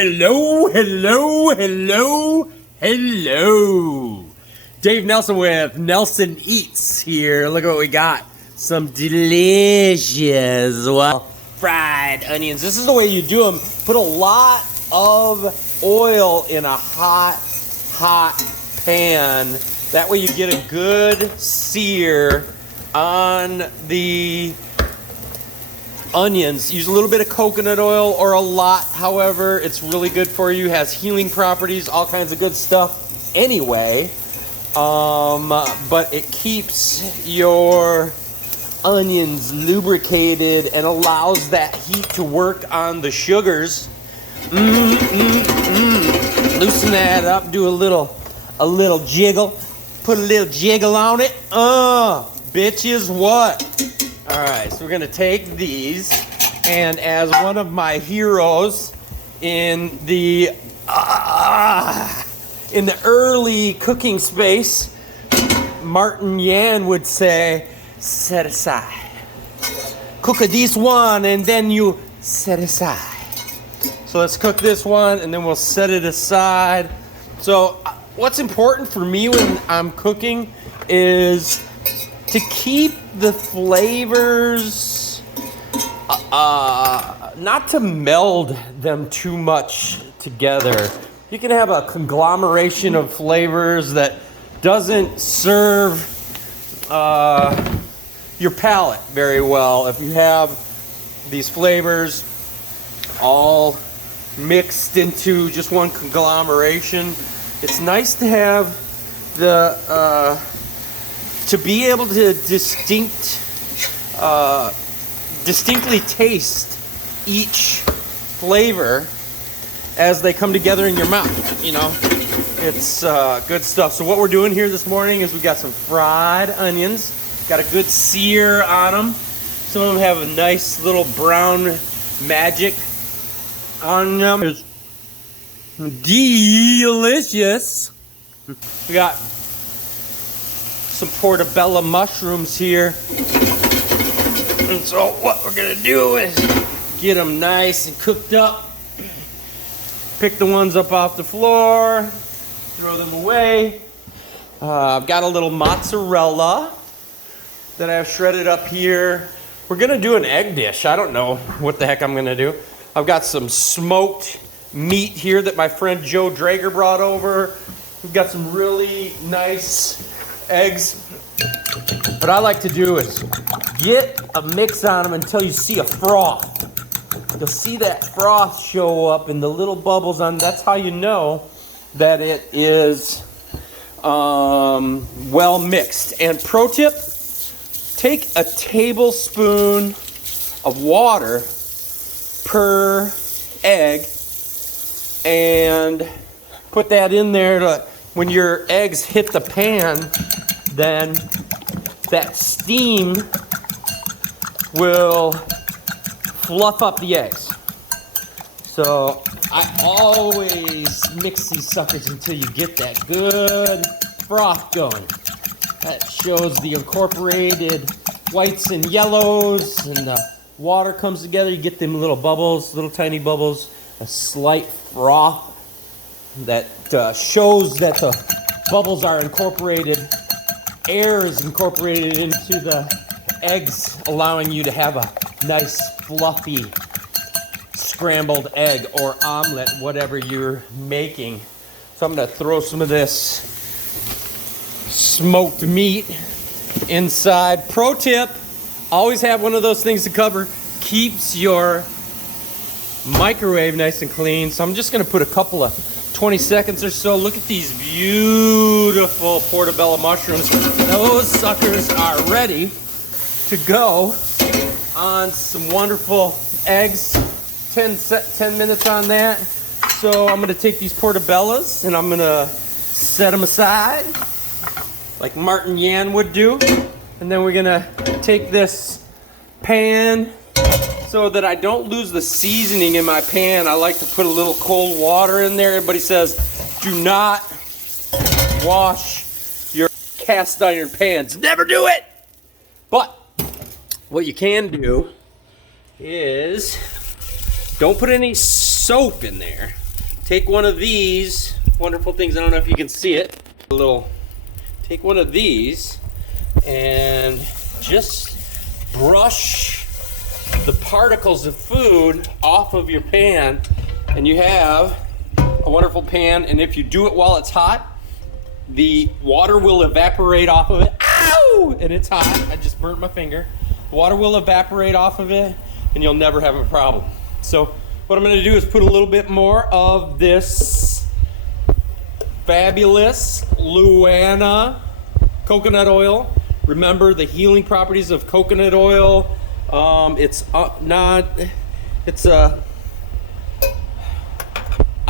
Hello, hello, hello, hello. Dave Nelson with Nelson Eats here. Look at what we got. Some delicious, fried onions. This is the way you do them. Put a lot of oil in a hot pan. That way you get a good sear on the onions. Use a little bit of coconut oil or a lot, however, it's really good for you. Has healing properties, all kinds of good stuff anyway. But it keeps your onions lubricated and allows that heat to work on the sugars. Loosen that up, do a little jiggle. Put a little jiggle on it. Bitches, what? All right, so we're gonna take these, and as one of my heroes in the early cooking space, Martin Yan would say, set aside. Cook this one, and then you set aside. So let's cook this one, and then we'll set it aside. So what's important for me when I'm cooking is to keep the flavors, not to meld them too much together. You can have a conglomeration of flavors that doesn't serve your palate very well. If you have these flavors all mixed into just one conglomeration, it's nice to have the to be able to distinctly taste each flavor as they come together in your mouth. You know, it's good stuff. So what we're doing here this morning is we got some fried onions, got a good sear on them. Some of them have a nice little brown magic on them. It's delicious. We got some portobello mushrooms here. And so what we're gonna do is get them nice and cooked up. Pick the ones up off the floor, throw them away. I've got a little mozzarella that I've shredded up here. We're gonna do an egg dish. I don't know what the heck I'm gonna do. I've got some smoked meat here that my friend Joe Drager brought over. We've got some really nice eggs. What I like to do is get a mix on them until you see a froth. You'll see that froth show up in the little bubbles on. That's how you know that it is well mixed. And pro tip, take a tablespoon of water per egg and put that in there to, when your eggs hit the pan, then that steam will fluff up the eggs. So I always mix these suckers until you get that good froth going. That shows the incorporated whites and yellows, and the water comes together. You get them little bubbles, little tiny bubbles, a slight froth that shows that the bubbles are incorporated. Air is incorporated into the eggs, allowing you to have a nice fluffy scrambled egg or omelet, whatever you're making. So I'm gonna throw some of this smoked meat inside. Pro tip, always have one of those things to cover. Keeps your microwave nice and clean. So I'm just gonna put a couple of 20 seconds or so. Look at these beautiful portobello mushrooms. Those suckers are ready to go on some wonderful eggs. 10 minutes on that. So I'm gonna take these portobellos and I'm gonna set them aside like Martin Yan would do. And then we're gonna take this pan, so that I don't lose the seasoning in my pan. I like to put a little cold water in there. Everybody says, do not wash your cast iron pans. Never do it! But what you can do is don't put any soap in there. take one of these wonderful things. I don't know if you can see it. Take one of these and just brush the particles of food off of your pan, and you have a wonderful pan. And if you do it while it's hot, the water will evaporate off of it. Ow! And it's hot. I just burnt my finger. Water will evaporate off of it, and you'll never have a problem. So what I'm going to do is put a little bit more of this fabulous Luana coconut oil. Remember the healing properties of coconut oil. I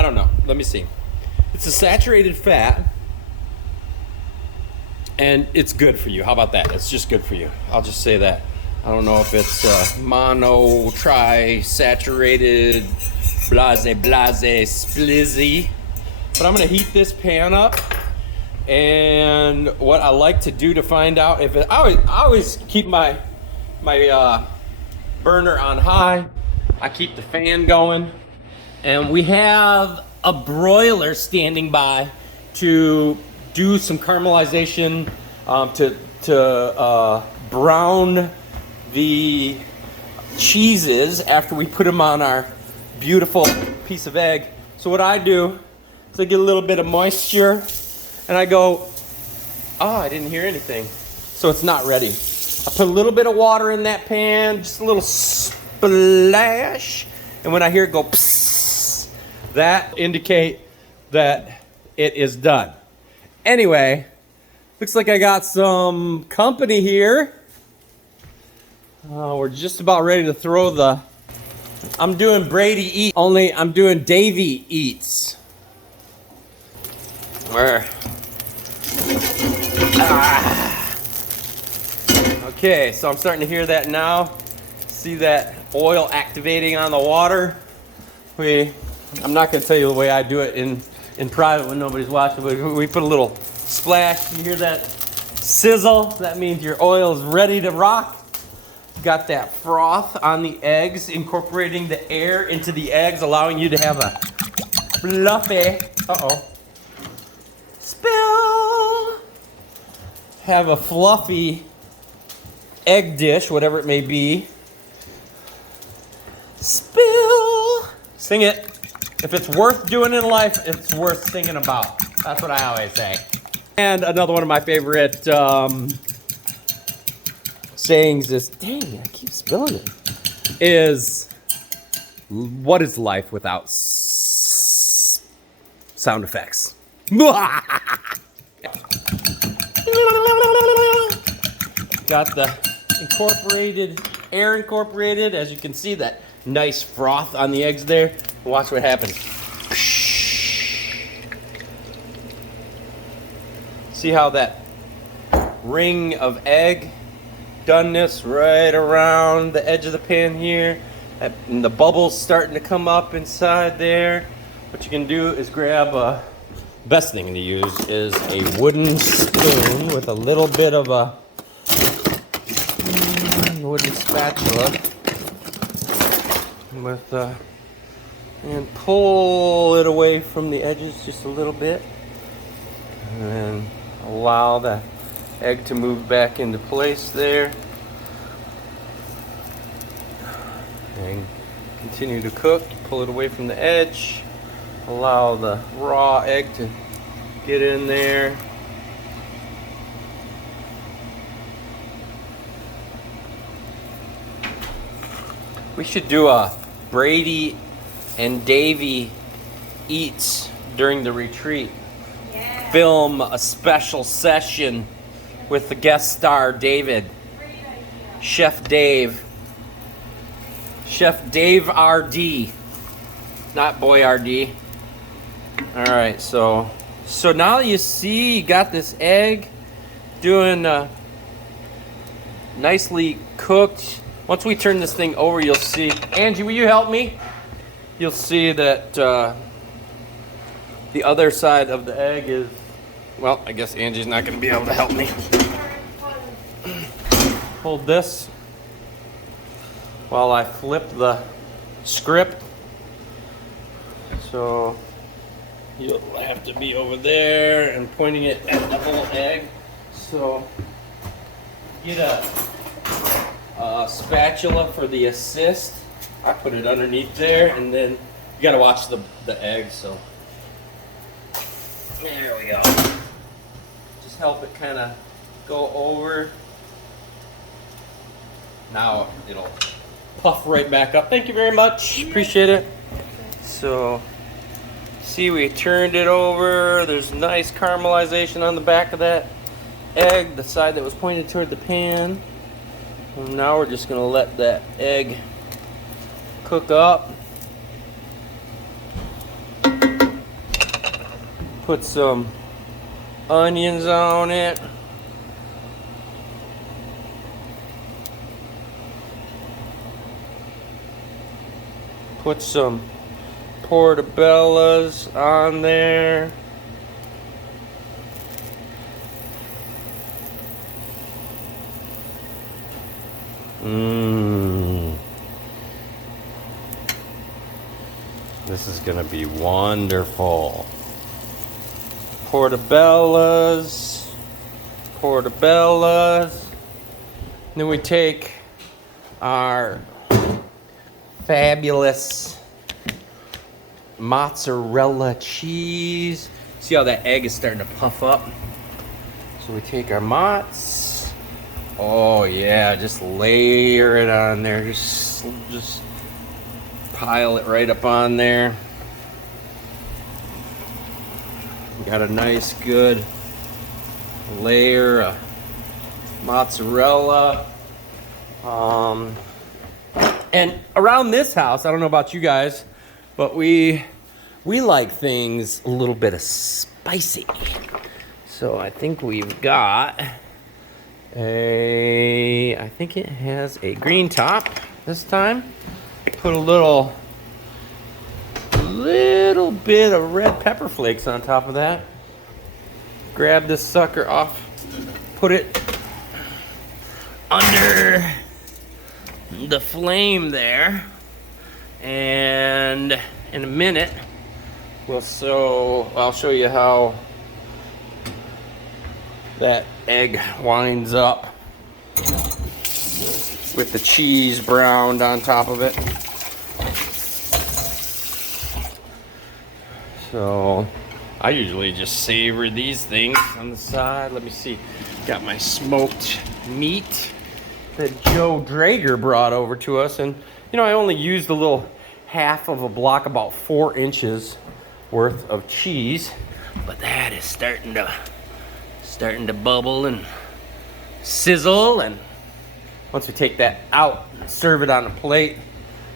don't know. Let me see. It's a saturated fat, and it's good for you. How about that? It's just good for you. I'll just say that. I don't know if it's mono, tri, saturated, blase, splizzy. But I'm gonna heat this pan up. And what I like to do to find out if it, I always keep my burner on high. I keep the fan going. And we have a broiler standing by to do some caramelization, to brown the cheeses after we put them on our beautiful piece of egg. So what I do is I get a little bit of moisture and I go, oh, I didn't hear anything. So it's not ready. I put a little bit of water in that pan, just a little splash. And when I hear it go psst, that indicate that it is done. Anyway, looks like I got some company here. We're just about ready to throw the, I'm doing Brady Eat, only I'm doing Davey Eats. Where? Okay, so I'm starting to hear that now. See that oil activating on the water. I'm not going to tell you the way I do it in private when nobody's watching, but we put a little splash. You hear that sizzle? That means your oil is ready to rock. Got that froth on the eggs, incorporating the air into the eggs, allowing you to have a fluffy, spill, have a fluffy egg dish, whatever it may be. Spill. Sing it. If it's worth doing in life, it's worth singing about. That's what I always say. And another one of my favorite sayings is, dang, I keep spilling it, is, what is life without sound effects? Got the air incorporated. As you can see, that nice froth on the eggs there. Watch what happens. See how that ring of egg doneness right around the edge of the pan here, and the bubbles starting to come up inside there. What you can do is grab best thing to use is a wooden spoon with a little bit of a wooden spatula and pull it away from the edges just a little bit, and allow the egg to move back into place there, and continue to cook. Pull it away from the edge, allow the raw egg to get in there. We should do a Brady and Davey Eats during the retreat. Yeah. Film a special session with the guest star David, Chef Dave RD, not Boy RD. All right, so now you see you got this egg doing nicely cooked. Once we turn this thing over, you'll see. Angie, will you help me? You'll see that the other side of the egg is, well, I guess Angie's not going to be able to help me. Hold this while I flip the script. So You'll have to be over there and pointing it at the whole egg. So get a spatula for the assist. I put it underneath there, and then you gotta watch the egg. So there we go. Just help it kind of go over. Now it'll puff right back up. Thank you very much. Appreciate it. So, see, we turned it over. There's nice caramelization on the back of that egg, the side that was pointed toward the pan. And now we're just gonna let that egg cook up. Put some onions on it. Put some portobellos on there. This is gonna be wonderful. Portobellos. Then we take our fabulous mozzarella cheese. See how that egg is starting to puff up? So we take our mozz. Oh yeah, just layer it on there. Just pile it right up on there. Got a nice good layer of mozzarella. And around this house, I don't know about you guys, but we like things a little bit of spicy. So I think we've got I think it has a green top this time. Put a little bit of red pepper flakes on top of that. Grab this sucker off, put it under the flame there, and in a minute I'll show you how that egg winds up with the cheese browned on top of it. So I usually just savor these things on the side. Let me see, got my smoked meat that Joe Drager brought over to us, and you know, I only used a little half of a block, about 4 inches worth of cheese, but that is starting to bubble and sizzle. And once we take that out and serve it on a plate,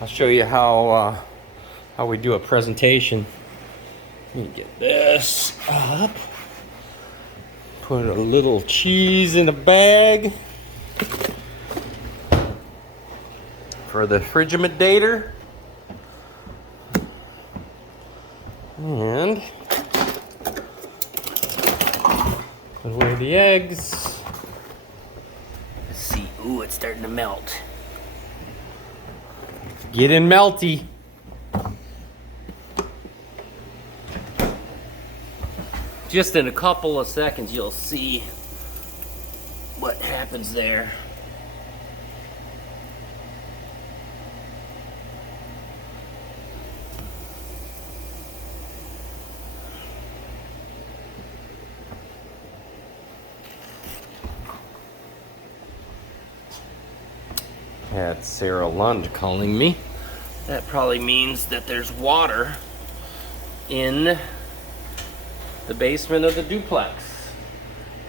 I'll show you how we do a presentation. Let me get this up. Put a little cheese in a bag for the Frigimentator. And put away the eggs. Let's see. Ooh, it's starting to melt. Get in melty. Just in a couple of seconds, you'll see what happens there. Had Sarah Lund calling me. That probably means that there's water in the basement of the duplex.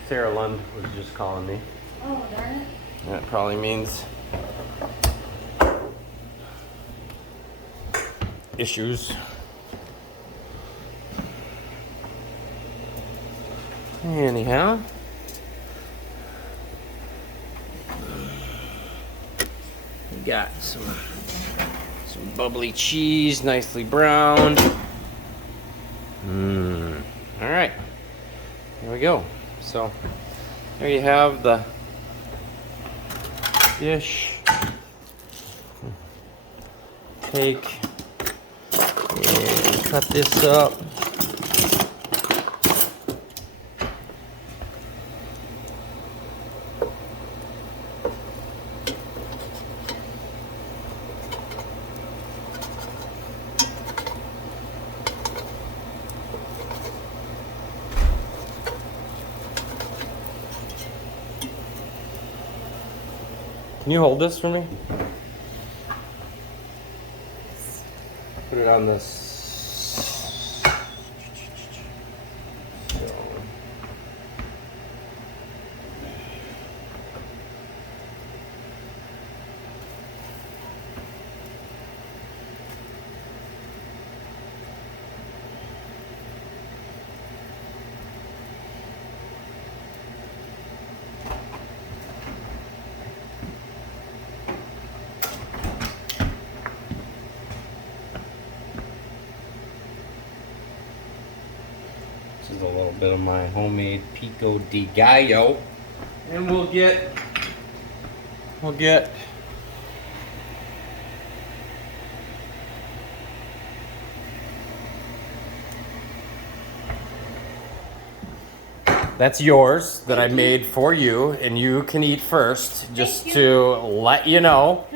Sarah Lund was just calling me. Oh, darn it. That probably means issues. Anyhow. We got some bubbly cheese, nicely browned. All right, here we go. So there you have the dish. Take and cut this up. Can you hold this for me? Put it on this. This is a little bit of my homemade pico de gallo. And we'll get that's yours that I made for you, and you can eat first, just to let you know.